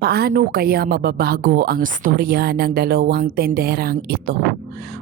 Paano kaya mababago ang storya ng dalawang tenderang ito?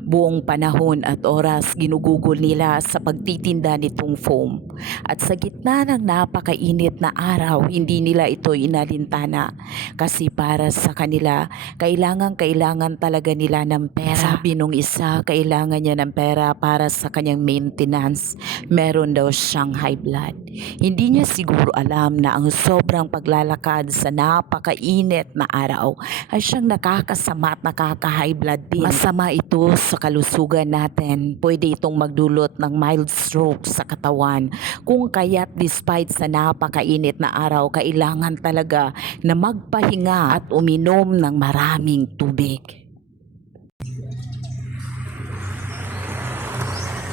Buong panahon at oras ginugugol nila sa pagtitinda nitong foam. At sa gitna ng napakainit na araw, hindi nila ito inalintana. Kasi para sa kanila, kailangan kailangan talaga nila ng pera. Sabi nung isa, kailangan niya ng pera para sa kanyang maintenance. Meron daw siyang high blood. Hindi niya siguro alam na ang sobrang paglalakad sa napakainit na araw ay siyang nakakasama at nakaka-high blood din. Masama ito sa kalusugan natin. Pwede itong magdulot ng mild stroke sa katawan. Kung kaya't despite sa napakainit na araw, kailangan talaga na magpahinga at uminom ng maraming tubig.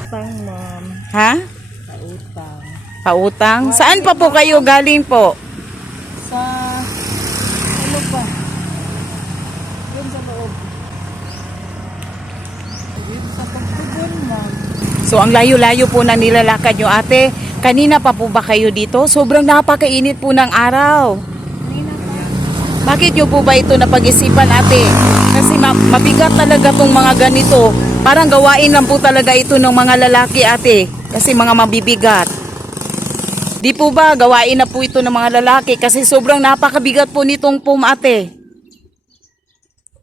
Utang, ma'am. Ha? Pautang. Pautang? Saan pa po kayo galing po? Sa... Ano ba? Doon sa loob. Dito sa pagtugon, ma'am. So ang layo-layo po na nilalakad nyo ate. Kanina pa po ba kayo dito? Sobrang napakainit po ng araw. Bakit nyo po ba ito napag-isipan ate? Kasi ma- mabigat talaga tong mga ganito. Parang gawain lang po talaga ito ng mga lalaki ate. Kasi mga mabibigat. Di po ba gawain na po ito ng mga lalaki kasi sobrang napakabigat po nitong pum ate.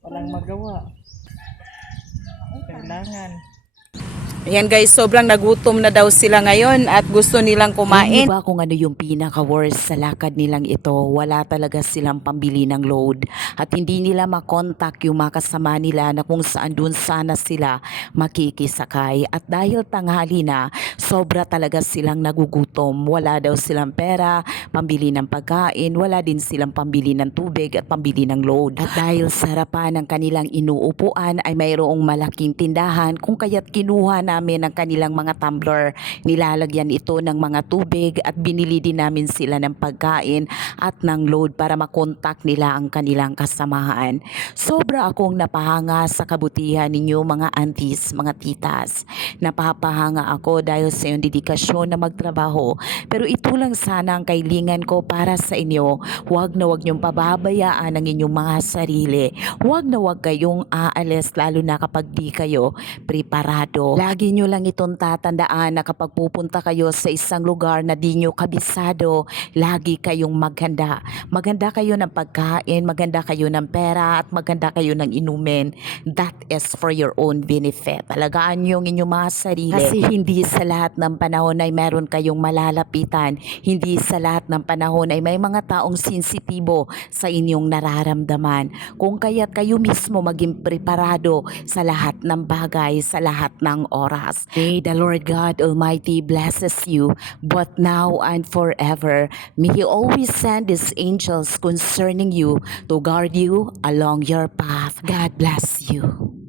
Walang magawa. Kailangan. Ayan guys, sobrang nagutom na daw sila ngayon at gusto nilang kumain. niyo ba kung ano yung pinaka-worst sa lakad nilang ito? Wala talaga silang pambili ng load at hindi nila makontak yung mga kasama nila na kung saan dun sana sila makikisakay. At dahil tanghali na, sobra talaga silang nagugutom. Wala daw silang pera, pambili ng pagkain, wala din silang pambili ng tubig at pambili ng load. At dahil sa harapan ng kanilang inuupuan ay mayroong malaking tindahan kung kaya't kinuha namin ang kanilang mga tumbler. Nilalagyan ito ng mga tubig at binili din namin sila ng pagkain at ng load para makontak nila ang kanilang kasamahan. Sobra akong napahanga sa kabutihan ninyo mga aunties, mga titas. Napapahanga ako dahil sa iyong dedikasyon na magtrabaho. Pero ito lang sana ang kailingan ko para sa inyo. Huwag na huwag niyong pababayaan ang inyong mga sarili. Huwag na huwag kayong aalis lalo na kapag di kayo preparado. Lagi nyo lang itong tatandaan na kapag pupunta kayo sa isang lugar na di nyo kabisado, lagi kayong maghanda. Maganda kayo ng pagkain, maganda kayo ng pera, at maganda kayo ng inumin. That is for your own benefit. Alagaan nyo ang inyong mga sarili. Kasi hindi sa lahat ng panahon ay meron kayong malalapitan. Hindi sa lahat ng panahon ay may mga taong sensitibo sa inyong nararamdaman. Kung kaya't kayo mismo maging preparado sa lahat ng bagay, sa lahat ng oras. May the Lord God Almighty blesses you, but now and forever. May He always send His angels concerning you to guard you along your path. God bless you.